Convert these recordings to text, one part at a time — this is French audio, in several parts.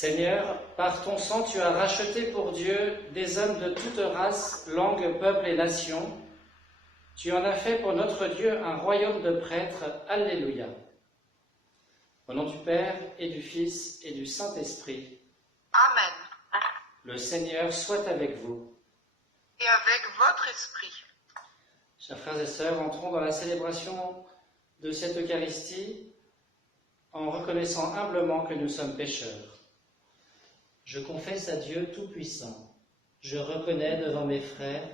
Seigneur, par ton sang, tu as racheté pour Dieu des hommes de toute race, langue, peuple et nation. Tu en as fait pour notre Dieu un royaume de prêtres. Alléluia. Au nom du Père et du Fils et du Saint-Esprit. Amen. Le Seigneur soit avec vous. Et avec votre esprit. Chers frères et sœurs, entrons dans la célébration de cette Eucharistie en reconnaissant humblement que nous sommes pécheurs. Je confesse à Dieu Tout-Puissant. Je reconnais devant mes frères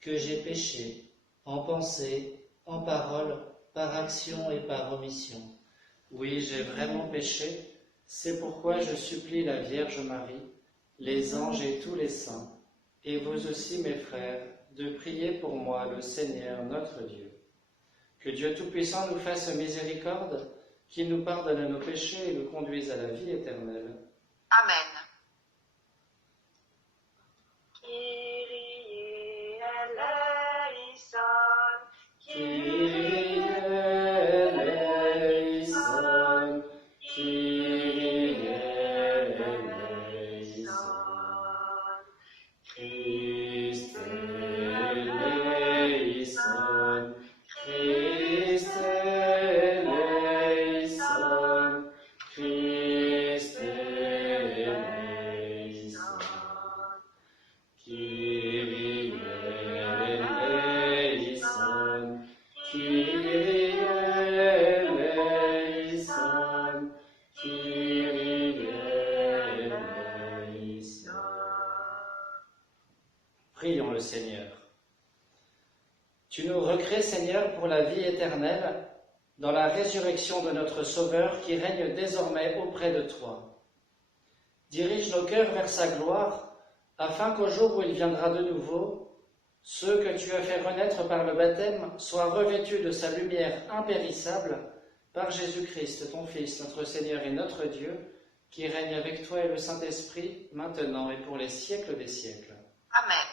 que j'ai péché en pensée, en parole, par action et par omission. Oui, j'ai vraiment péché. C'est pourquoi je supplie la Vierge Marie, les anges et tous les saints, et vous aussi, mes frères, de prier pour moi le Seigneur notre Dieu. Que Dieu Tout-Puissant nous fasse miséricorde, qu'il nous pardonne nos péchés et nous conduise à la vie éternelle. Amen. Kyrie eleison, Kyrie eleison, Kyrie eleison, Christ eleison, Christ eleison, Christ eleison, Kyrie eleison, Kyrie eleison, Kyrie eleison. Prions le Seigneur. Tu nous recrées, Seigneur, pour la vie éternelle, dans la résurrection de notre Sauveur qui règne désormais auprès de toi. Dirige nos cœurs vers sa gloire, afin qu'au jour où il viendra de nouveau, ceux que tu as fait renaître par le baptême soient revêtus de sa lumière impérissable par Jésus-Christ, ton Fils, notre Seigneur et notre Dieu, qui règne avec toi et le Saint-Esprit, maintenant et pour les siècles des siècles. Amen.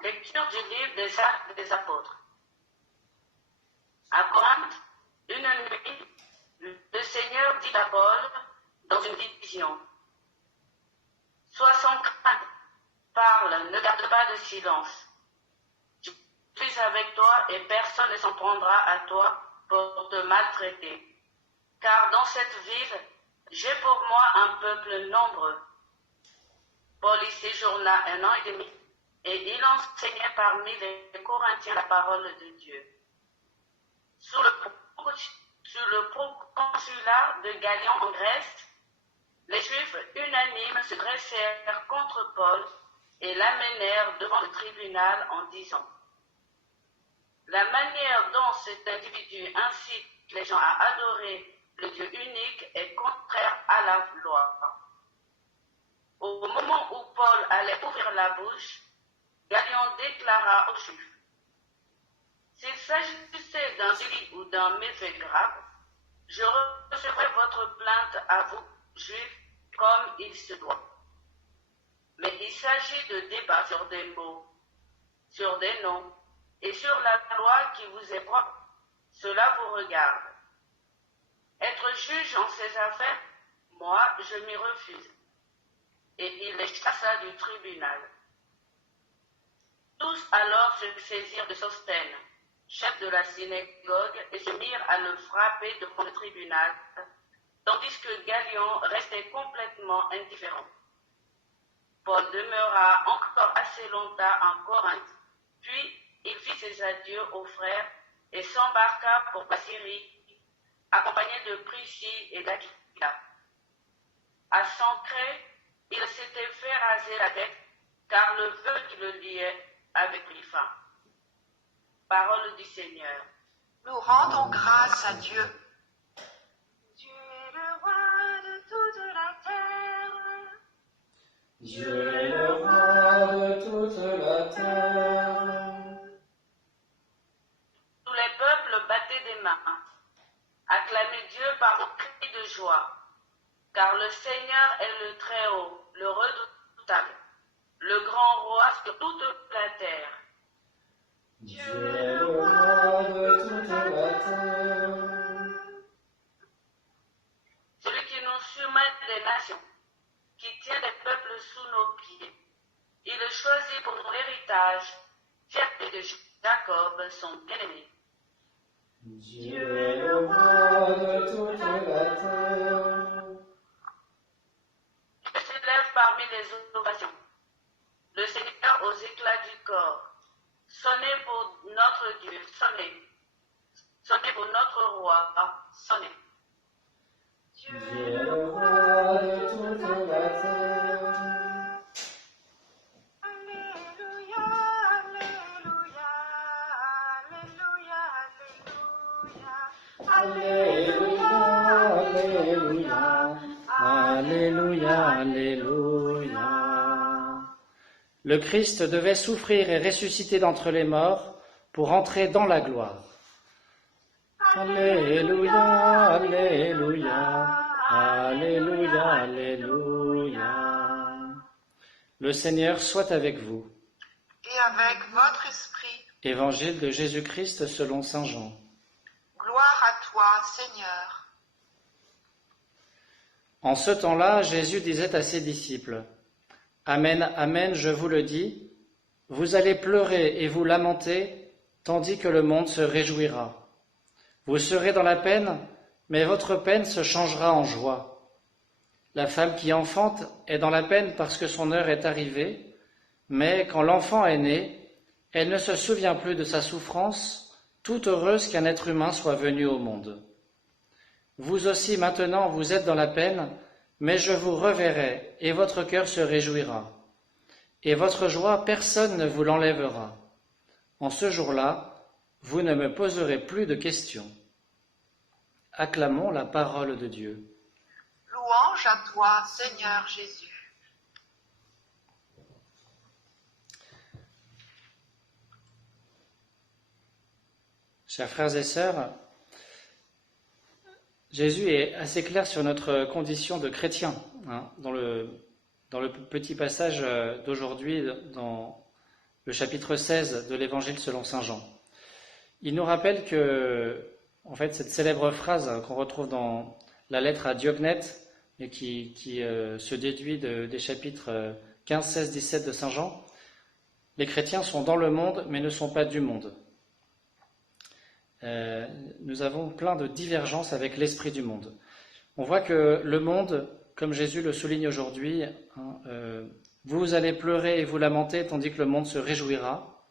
Lecture du livre des Actes des Apôtres. À Corinthe, une nuit, le Seigneur dit à Paul dans une vision: Sois sans crainte, parle, ne garde pas de silence. Je suis avec toi et personne ne s'en prendra à toi pour te maltraiter. Car dans cette ville, j'ai pour moi un peuple nombreux. Paul y séjourna 1 an et demi. Et il enseignait parmi les Corinthiens la parole de Dieu. Sous le proconsulat de Galion en Grèce, les Juifs unanimes se dressèrent contre Paul et l'amenèrent devant le tribunal en disant: La manière dont cet individu incite les gens à adorer le Dieu unique est contraire à la loi. Au moment où Paul allait ouvrir la bouche, Galion déclara aux Juifs: S'il s'agissait d'un délit ou d'un méfait grave, je recevrai votre plainte à vous, Juifs, comme il se doit. Mais il s'agit de débats sur des mots, sur des noms et sur la loi qui vous est propre. Cela vous regarde. Être juge en ces affaires, moi, je m'y refuse. Et il les chassa du tribunal. Tous alors se saisirent de Sosthène, chef de la synagogue, et se mirent à le frapper devant le tribunal, tandis que Galion restait complètement indifférent. Paul demeura encore assez longtemps en Corinthe, puis il fit ses adieux aux frères et s'embarqua pour la Syrie, accompagné de Priscille et d'Aquila. À Sancrée, il s'était fait raser la tête, car le vœu qui le liait avait pris fin. Parole du Seigneur. Nous rendons grâce à Dieu. Dieu est le roi de toute la terre. Dieu est le roi de toute la terre. Tous les peuples battaient des mains. Acclamez Dieu par un cri de joie, car le Seigneur est le Très-Haut, le Redoutable. le grand roi sur toute la terre. Dieu est le roi de toute la terre. Celui qui nous soumet des nations, qui tient des peuples sous nos pieds. Il le choisit pour son héritage, fierté de Jacob, son bien-aimé. Dieu est le roi de toute la terre. Il s'élève parmi les ovations. Le Seigneur aux éclats du corps. Sonnez pour notre Dieu, sonnez. Sonnez pour notre roi, sonnez. Dieu est le roi de toute la terre. Alléluia, Alléluia, Alléluia, Alléluia. Alléluia, Alléluia, Alléluia. Le Christ devait souffrir et ressusciter d'entre les morts pour entrer dans la gloire. Alléluia, Alléluia, Alléluia, Alléluia. Le Seigneur soit avec vous. Et avec votre esprit. Évangile de Jésus-Christ selon saint Jean. Gloire à toi, Seigneur. En ce temps-là, Jésus disait à ses disciples, « Amen, amen, je vous le dis, vous allez pleurer et vous lamenter, tandis que le monde se réjouira. Vous serez dans la peine, mais votre peine se changera en joie. La femme qui enfante est dans la peine parce que son heure est arrivée, mais quand l'enfant est né, elle ne se souvient plus de sa souffrance, tout heureuse qu'un être humain soit venu au monde. Vous aussi maintenant vous êtes dans la peine, mais je vous reverrai et votre cœur se réjouira. Et votre joie, personne ne vous l'enlèvera. En ce jour-là, vous ne me poserez plus de questions. » Acclamons la parole de Dieu. Louange à toi, Seigneur Jésus. Chers frères et sœurs, Jésus est assez clair sur notre condition de chrétien, dans le petit passage d'aujourd'hui, dans le chapitre 16 de l'Évangile selon saint Jean. Il nous rappelle que, en fait, cette célèbre phrase qu'on retrouve dans la lettre à Diognète, et qui se déduit des chapitres 15, 16, 17 de saint Jean, les chrétiens sont dans le monde, mais ne sont pas du monde. Nous avons plein de divergences avec l'esprit du monde. On voit que le monde, comme Jésus le souligne aujourd'hui, vous allez pleurer et vous lamenter tandis que le monde se réjouira.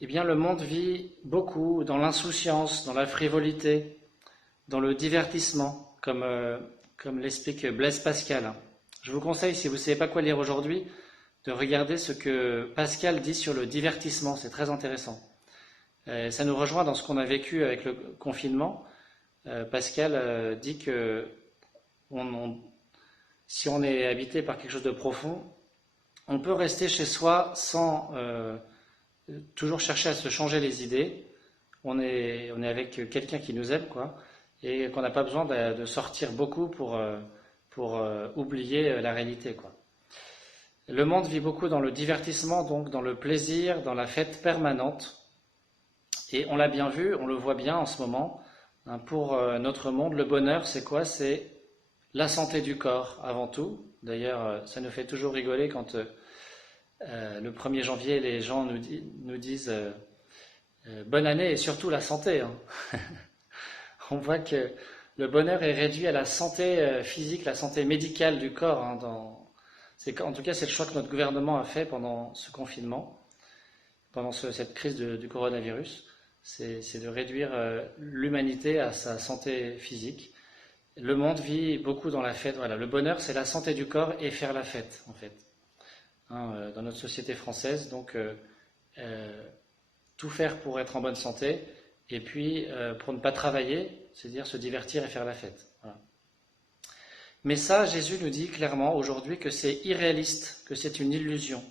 Eh bien, le monde vit beaucoup dans l'insouciance, dans la frivolité, dans le divertissement, comme l'explique Blaise Pascal. Je vous conseille, si vous ne savez pas quoi lire aujourd'hui, de regarder ce que Pascal dit sur le divertissement. C'est très intéressant. Ça nous rejoint dans ce qu'on a vécu avec le confinement. Pascal dit que si on est habité par quelque chose de profond, on peut rester chez soi sans toujours chercher à se changer les idées. On est avec quelqu'un qui nous aime, quoi, et qu'on n'a pas besoin de sortir beaucoup pour oublier la réalité, quoi. Le monde vit beaucoup dans le divertissement, donc dans le plaisir, dans la fête permanente. Et on l'a bien vu, on le voit bien en ce moment. Pour notre monde, le bonheur, c'est quoi? C'est la santé du corps, avant tout. D'ailleurs, ça nous fait toujours rigoler quand le 1er janvier, les gens nous disent bonne année et surtout la santé. On voit que le bonheur est réduit à la santé physique, la santé médicale du corps. En tout cas, c'est le choix que notre gouvernement a fait pendant ce confinement, pendant cette crise du coronavirus. C'est de réduire l'humanité à sa santé physique. Le monde vit beaucoup dans la fête. Voilà, le bonheur, c'est la santé du corps et faire la fête, en fait. Dans notre société française, donc tout faire pour être en bonne santé, et puis pour ne pas travailler, c'est-à-dire se divertir et faire la fête. Voilà. Mais ça, Jésus nous dit clairement aujourd'hui que c'est irréaliste, que c'est une illusion.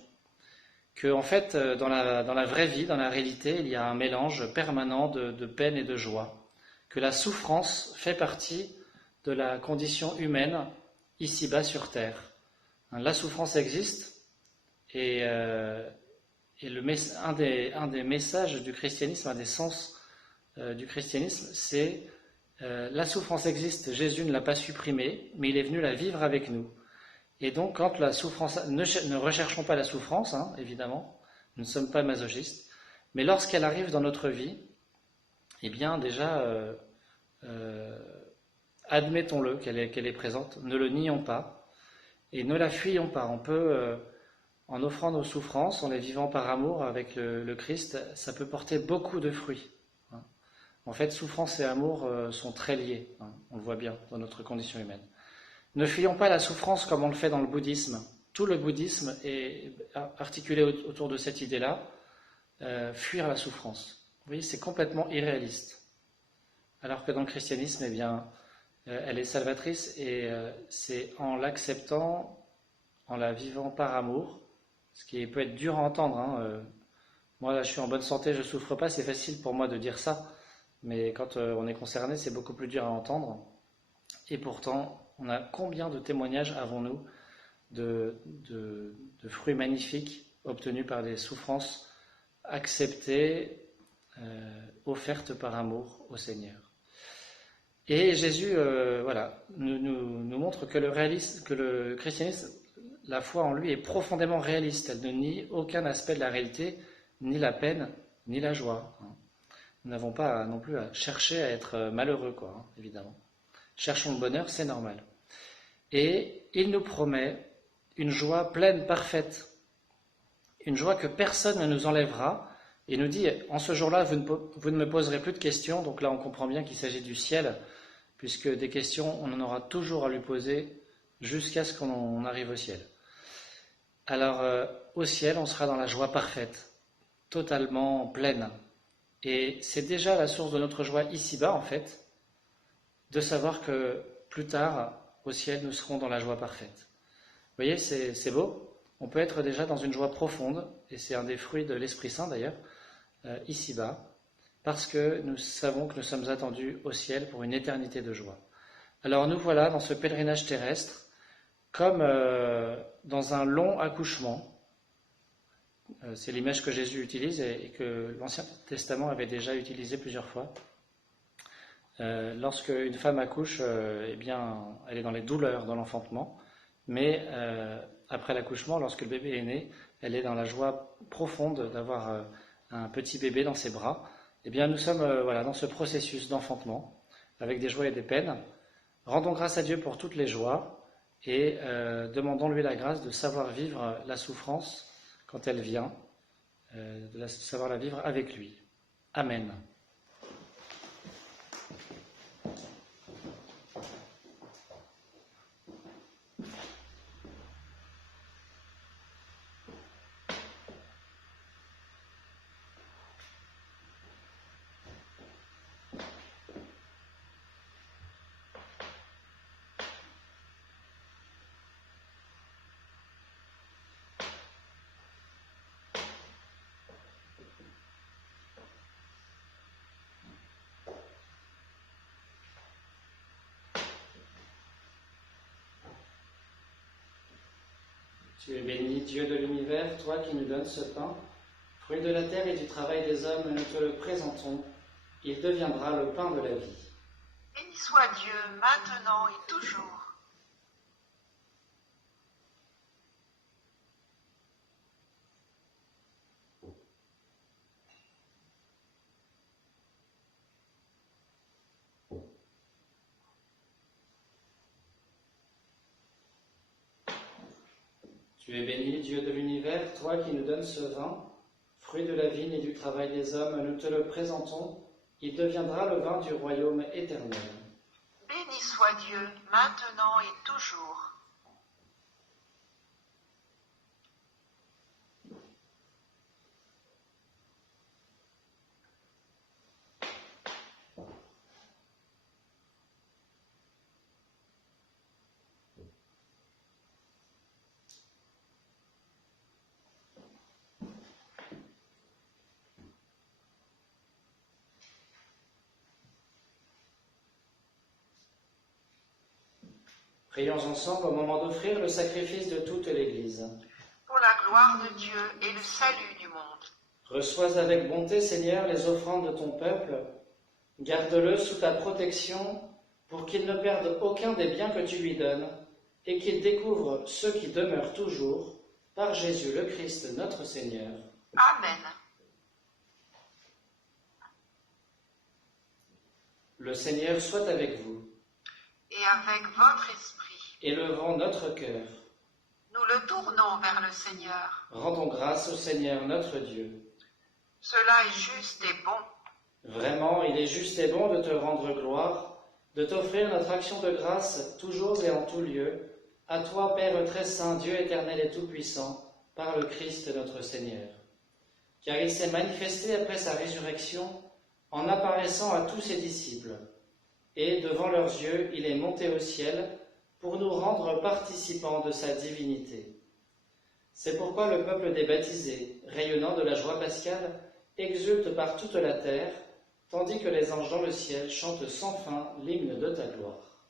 Que en fait, dans la vraie vie, dans la réalité, il y a un mélange permanent de peine et de joie. Que la souffrance fait partie de la condition humaine ici-bas sur Terre. La souffrance existe, Et un des messages du christianisme, un des sens du christianisme, c'est la souffrance existe, Jésus ne l'a pas supprimée, mais il est venu la vivre avec nous. Et donc, quand la souffrance, ne recherchons pas la souffrance, hein, évidemment, nous ne sommes pas masochistes, mais lorsqu'elle arrive dans notre vie, eh bien déjà, admettons-le qu'elle est présente, ne le nions pas et ne la fuyons pas. On peut, en offrant nos souffrances, en les vivant par amour avec le Christ, ça peut porter beaucoup de fruits. Hein. En fait, souffrance et amour sont très liés, hein, on le voit bien dans notre condition humaine. Ne fuyons pas la souffrance comme on le fait dans le bouddhisme. Tout le bouddhisme est articulé autour de cette idée-là, fuir la souffrance. Vous voyez, c'est complètement irréaliste. Alors que dans le christianisme, eh bien, elle est salvatrice et c'est en l'acceptant, en la vivant par amour, ce qui peut être dur à entendre. Hein. Moi, là, je suis en bonne santé, je ne souffre pas, c'est facile pour moi de dire ça, mais quand on est concerné, c'est beaucoup plus dur à entendre. Et pourtant, on a combien de témoignages avons-nous de fruits magnifiques obtenus par des souffrances acceptées, offertes par amour au Seigneur. Et Jésus, nous montre que le christianisme, la foi en lui est profondément réaliste. Elle ne nie aucun aspect de la réalité, ni la peine, ni la joie. Nous n'avons pas non plus à chercher à être malheureux, évidemment. Cherchons le bonheur, c'est normal. Et il nous promet une joie pleine, parfaite. Une joie que personne ne nous enlèvera. Et nous dit, en ce jour-là, vous ne me poserez plus de questions. Donc là, on comprend bien qu'il s'agit du ciel, puisque des questions, on en aura toujours à lui poser jusqu'à ce qu'on arrive au ciel. Alors, au ciel, on sera dans la joie parfaite, totalement pleine. Et c'est déjà la source de notre joie ici-bas, en fait, de savoir que plus tard, au ciel, nous serons dans la joie parfaite. Vous voyez, c'est beau. On peut être déjà dans une joie profonde, et c'est un des fruits de l'Esprit Saint d'ailleurs, ici-bas, parce que nous savons que nous sommes attendus au ciel pour une éternité de joie. Alors nous voilà dans ce pèlerinage terrestre, comme dans un long accouchement. C'est l'image que Jésus utilise et que l'Ancien Testament avait déjà utilisé plusieurs fois. Lorsque une femme accouche, eh bien, elle est dans les douleurs dans l'enfantement, mais après l'accouchement, lorsque le bébé est né, elle est dans la joie profonde d'avoir un petit bébé dans ses bras. Eh bien, nous sommes dans ce processus d'enfantement, avec des joies et des peines. Rendons grâce à Dieu pour toutes les joies et demandons-lui la grâce de savoir vivre la souffrance quand elle vient, de savoir la vivre avec lui. Amen. Tu es béni, Dieu de l'univers, toi qui nous donnes ce pain, fruit de la terre et du travail des hommes, nous te le présentons. Il deviendra le pain de la vie. Béni soit Dieu, maintenant et toujours. Tu es béni, Dieu de l'univers, toi qui nous donnes ce vin, fruit de la vigne et du travail des hommes, nous te le présentons. Il deviendra le vin du royaume éternel. Béni soit Dieu, maintenant et toujours. Prions ensemble au moment d'offrir le sacrifice de toute l'Église. Pour la gloire de Dieu et le salut du monde. Reçois avec bonté, Seigneur, les offrandes de ton peuple. Garde-le sous ta protection pour qu'il ne perde aucun des biens que tu lui donnes et qu'il découvre ceux qui demeurent toujours, par Jésus le Christ notre Seigneur. Amen. Le Seigneur soit avec vous. Et avec votre esprit, Élevons notre cœur. nous le tournons vers le Seigneur. Rendons grâce au Seigneur notre Dieu. Cela est juste et bon. Vraiment, il est juste et bon de te rendre gloire, de t'offrir notre action de grâce toujours et en tout lieu, à toi, Père très saint, Dieu éternel et tout-puissant, par le Christ notre Seigneur. Car il s'est manifesté après sa résurrection en apparaissant à tous ses disciples, et devant leurs yeux, il est monté au ciel pour nous rendre participants de sa divinité. C'est pourquoi le peuple des baptisés, rayonnant de la joie pascale, exulte par toute la terre, tandis que les anges dans le ciel chantent sans fin l'hymne de ta gloire.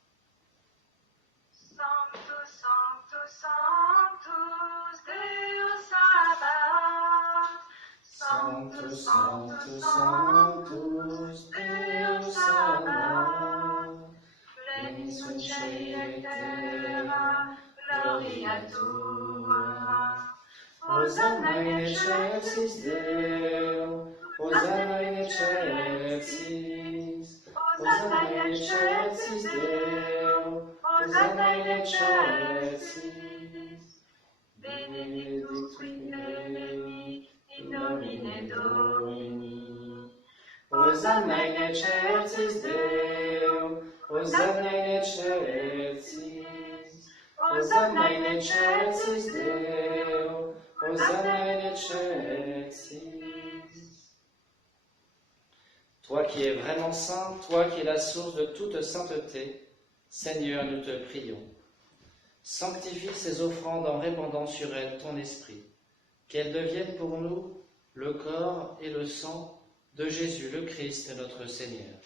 Sanctus, Sanctus, Sanctus, Deus Sabaoth. Sanctus, Sanctus, Sanctus, Deus Sabaoth. Plenius in caeli et terra, gloria tua. Hosanna in excelsis Deo, Hosanna in excelsis, Hosanna in excelsis Deo, Hosanna in excelsis. Benedictus qui veni in nomine Domini. Hosanna in excelsis Deo, Hosanna in excelsis, Hosanna in excelsis Deo, Hosanna in excelsis. Toi qui es vraiment saint, toi qui es la source de toute sainteté, Seigneur, nous te prions. Sanctifie ces offrandes en répandant sur elles ton esprit, qu'elles deviennent pour nous le corps et le sang de Jésus le Christ notre Seigneur.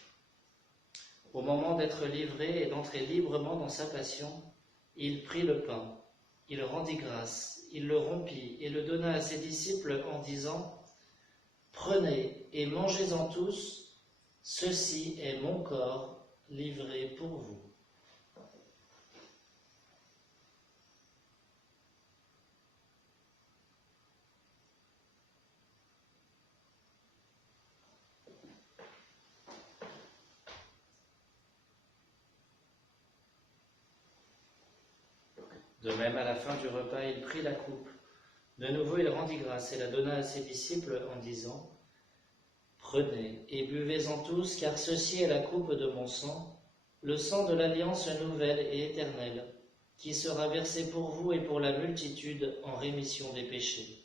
Au moment d'être livré et d'entrer librement dans sa passion, il prit le pain, il rendit grâce, il le rompit et le donna à ses disciples en disant « Prenez et mangez-en tous, ceci est mon corps livré pour vous. » De même, à la fin du repas, il prit la coupe. De nouveau, il rendit grâce et la donna à ses disciples en disant « Prenez et buvez-en tous, car ceci est la coupe de mon sang, le sang de l'alliance nouvelle et éternelle, qui sera versé pour vous et pour la multitude en rémission des péchés.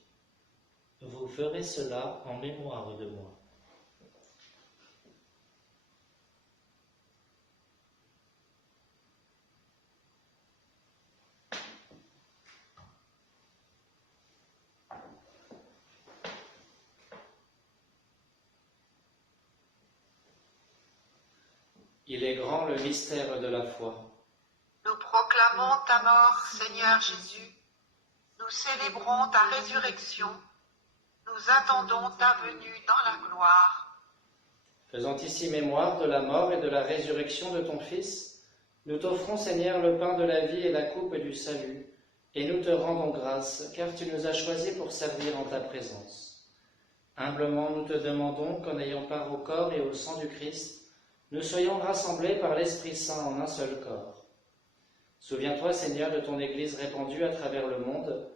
Vous ferez cela en mémoire de moi. » Il est grand le mystère de la foi. Nous proclamons ta mort, Seigneur Jésus. Nous célébrons ta résurrection. Nous attendons ta venue dans la gloire. Faisant ici mémoire de la mort et de la résurrection de ton Fils, nous t'offrons, Seigneur, le pain de la vie et la coupe du salut, et nous te rendons grâce, car tu nous as choisis pour servir en ta présence. Humblement, nous te demandons qu'en ayant part au corps et au sang du Christ, nous soyons rassemblés par l'Esprit Saint en un seul corps. Souviens-toi, Seigneur, de ton Église répandue à travers le monde.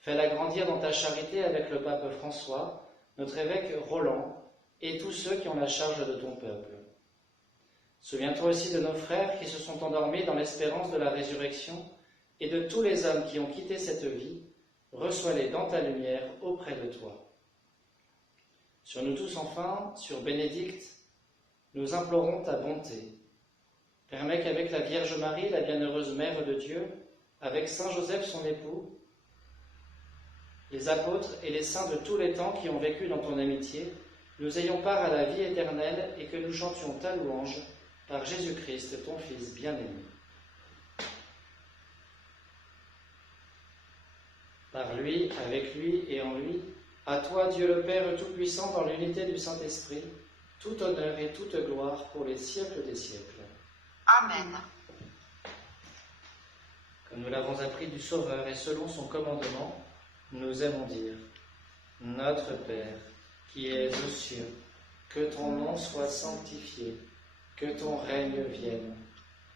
Fais-la grandir dans ta charité avec le pape François, notre évêque Roland, et tous ceux qui ont la charge de ton peuple. Souviens-toi aussi de nos frères qui se sont endormis dans l'espérance de la résurrection, et de tous les hommes qui ont quitté cette vie. Reçois-les dans ta lumière auprès de toi. Sur nous tous enfin, sur Bénédicte, nous implorons ta bonté. Permets qu'avec la Vierge Marie, la bienheureuse Mère de Dieu, avec Saint Joseph son époux, les apôtres et les saints de tous les temps qui ont vécu dans ton amitié, nous ayons part à la vie éternelle et que nous chantions ta louange par Jésus-Christ, ton Fils bien-aimé. Par lui, avec lui et en lui, à toi, Dieu le Père Tout-Puissant, dans l'unité du Saint-Esprit, tout honneur et toute gloire pour les siècles des siècles. Amen. Comme nous l'avons appris du Sauveur et selon son commandement, nous aimons dire: Notre Père, qui es aux cieux, que ton nom soit sanctifié, que ton règne vienne,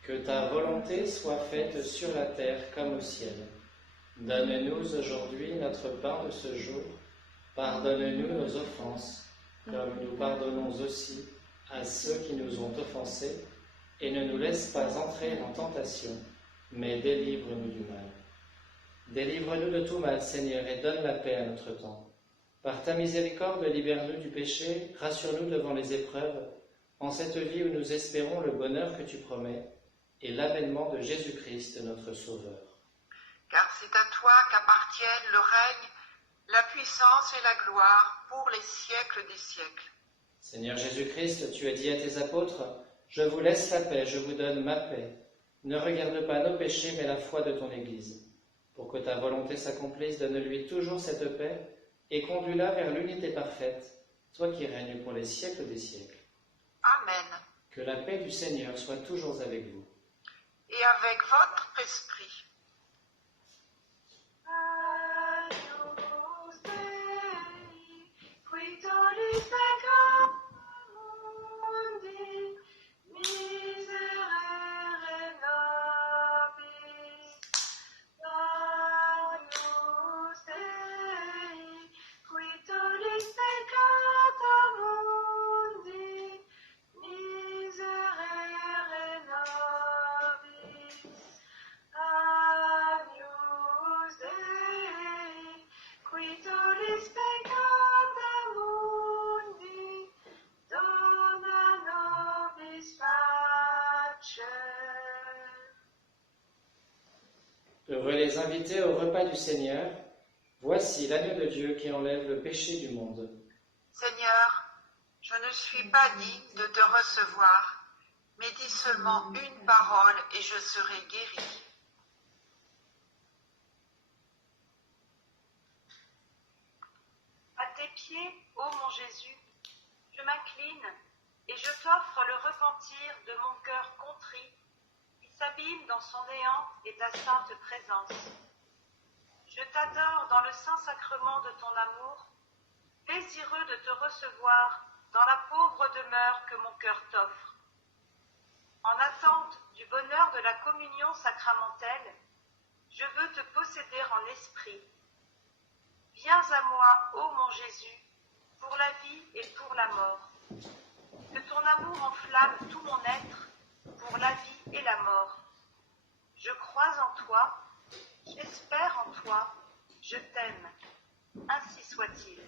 que ta volonté soit faite sur la terre comme au ciel. Donne-nous aujourd'hui notre pain de ce jour. Pardonne-nous nos offenses, comme nous pardonnons aussi à ceux qui nous ont offensés, et ne nous laisse pas entrer en tentation, mais délivre-nous du mal. Délivre-nous de tout mal, Seigneur, et donne la paix à notre temps. Par ta miséricorde, libère-nous du péché, rassure-nous devant les épreuves, en cette vie où nous espérons le bonheur que tu promets, et l'avènement de Jésus-Christ, notre Sauveur. Car c'est à toi qu'appartiennent le règne, la puissance et la gloire pour les siècles des siècles. Seigneur Jésus-Christ, tu as dit à tes apôtres: Je vous laisse la paix, je vous donne ma paix. Ne regarde pas nos péchés, mais la foi de ton Église. Pour que ta volonté s'accomplisse, donne-lui toujours cette paix et conduis-la vers l'unité parfaite, toi qui règnes pour les siècles des siècles. Amen. Que la paix du Seigneur soit toujours avec vous. Et avec votre esprit. Agnus Dei, qui tollis peccatum mundi, miserere nobis. Agnus Dei, qui tollis peccatum mundi, miserere nobis. Agnus Dei, qui tollis peccata mundi, dona nobis pace. Heureux les invités au repas du Seigneur. Voici l'agneau de Dieu qui enlève le péché du monde. Seigneur, je ne suis pas digne de te recevoir, mais dis seulement une parole et je serai guéri. À tes pieds, ô mon Jésus, je m'incline et je t'offre le repentir de mon cœur contrit, qui s'abîme dans son néant et ta sainte présence. Je t'adore dans le saint sacrement de ton amour, désireux de te recevoir dans la pauvre demeure que mon cœur t'offre. En attente du bonheur de la communion sacramentelle, je veux te posséder en esprit. Viens à moi, ô mon Jésus, pour la vie et pour la mort. Que ton amour enflamme tout mon être, pour la vie et la mort. Je crois en toi, j'espère en toi, je t'aime. Ainsi soit-il.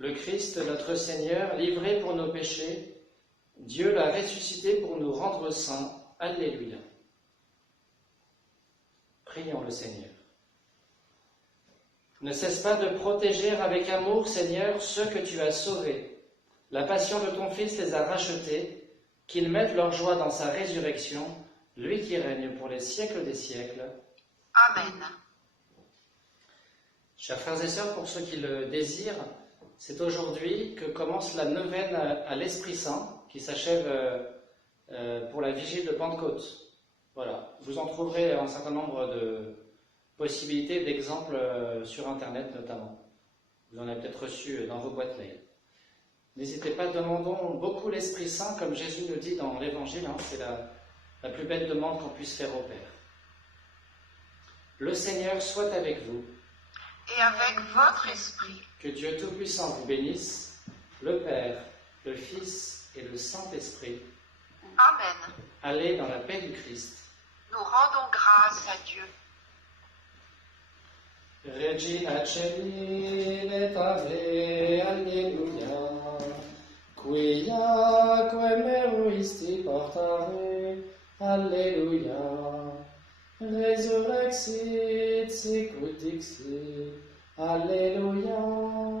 Le Christ, notre Seigneur, livré pour nos péchés, Dieu l'a ressuscité pour nous rendre saints. Alléluia. Prions le Seigneur. Ne cesse pas de protéger avec amour, Seigneur, ceux que tu as sauvés. La passion de ton Fils les a rachetés, qu'ils mettent leur joie dans sa résurrection, lui qui règne pour les siècles des siècles. Amen. Chers frères et sœurs, pour ceux qui le désirent, c'est aujourd'hui que commence la neuvaine à l'Esprit Saint, qui s'achève pour la vigile de Pentecôte. Voilà, vous en trouverez un certain nombre de possibilités, d'exemples sur Internet notamment. Vous en avez peut-être reçu dans vos boîtes mail. N'hésitez pas, demandons beaucoup l'Esprit Saint, comme Jésus nous dit dans l'Évangile, c'est la plus belle demande qu'on puisse faire au Père. Le Seigneur soit avec vous. Et avec votre esprit. Que Dieu Tout-Puissant vous bénisse, le Père, le Fils et le Saint-Esprit. Amen. Allez dans la paix du Christ. Nous rendons grâce à Dieu. Regina Celi letave, Alleluia. Quia meruisti portare, Alleluia. Resurrexit sicut dixit, Alleluia.